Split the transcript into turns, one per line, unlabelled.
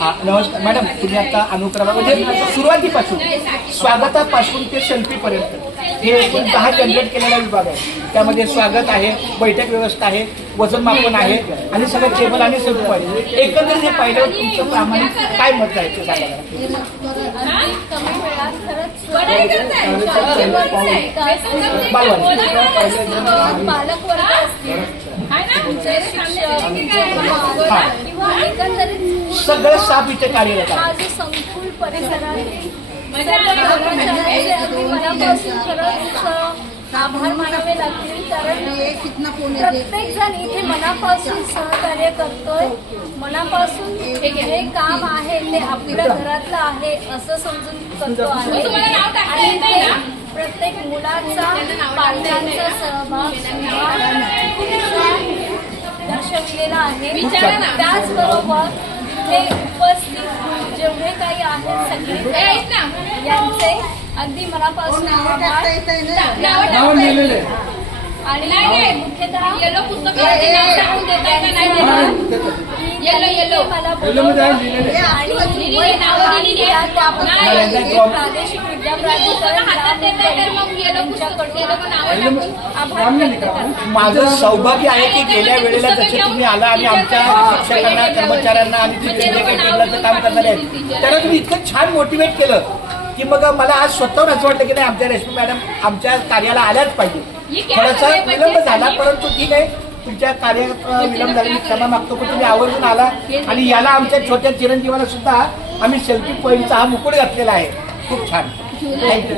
हा, नमस्कार. मॅडम तुम्ही आता अनुक्रम म्हणजे सुरुवातीपासून स्वागतापासून ते सेल्फीपर्यंत हे एकूण दहा जनरेट केलेला विभाग आहे. त्यामध्ये स्वागत आहे बैठक व्यवस्था आहे वजन मापन आहे आणि सगळं टेबल आणि सेल्फी आहे. एकंदरीत हे पाहिल्यावर तुमचं प्रामाणिक काय मत आहे ते सांगा. सगळं साप इथे कार्यरत आहे.
संकुल परिसरात मनापासून खरंच आभार मानावे लागतील कारण प्रत्येक जण इथे मनापासून सहकार्य करतोय मनापासून हे काम आहे ते आपल्या घरातलं आहे असं समजून करतो आहे आणि प्रत्येक मुलाचा पालकांचा सहभाग. दर्शविलेला आहे. त्याचबरोबर इथे उपस्थित जेवढे काही आहेत सगळे यांचे अगदी मनापासून आभार. आणि मुख्यतः येलो येलो मला बोलवलं आणि प्रादेशिक
माझं सौभाग्य आहे की गेल्या वेळेला जसे तुम्ही आला आणि आमच्या शिक्षकांना कर्मचाऱ्यांना आणि तिथे जे काम करणारे आहेत त्यांना तुम्ही इतकं छान मोटिवेट केलं की मग मला आज स्वतःहून असं वाटलं की नाही आमच्या रेशमी मॅडम आमच्या कार्याला आल्याच पाहिजे. थोडासा विलंब झाला परंतु ठीक आहे. तुमच्या कार्यात अं, विलंब झाला मी क्षमा मागतो पण तुम्ही आवर्जून आला आणि याला आमच्या छोट्या चिरंजीवाला सुद्धा आम्ही शेल्फी पॉईंटचा हा मुकुट घातलेला आहे. खूप छान. थँक्यू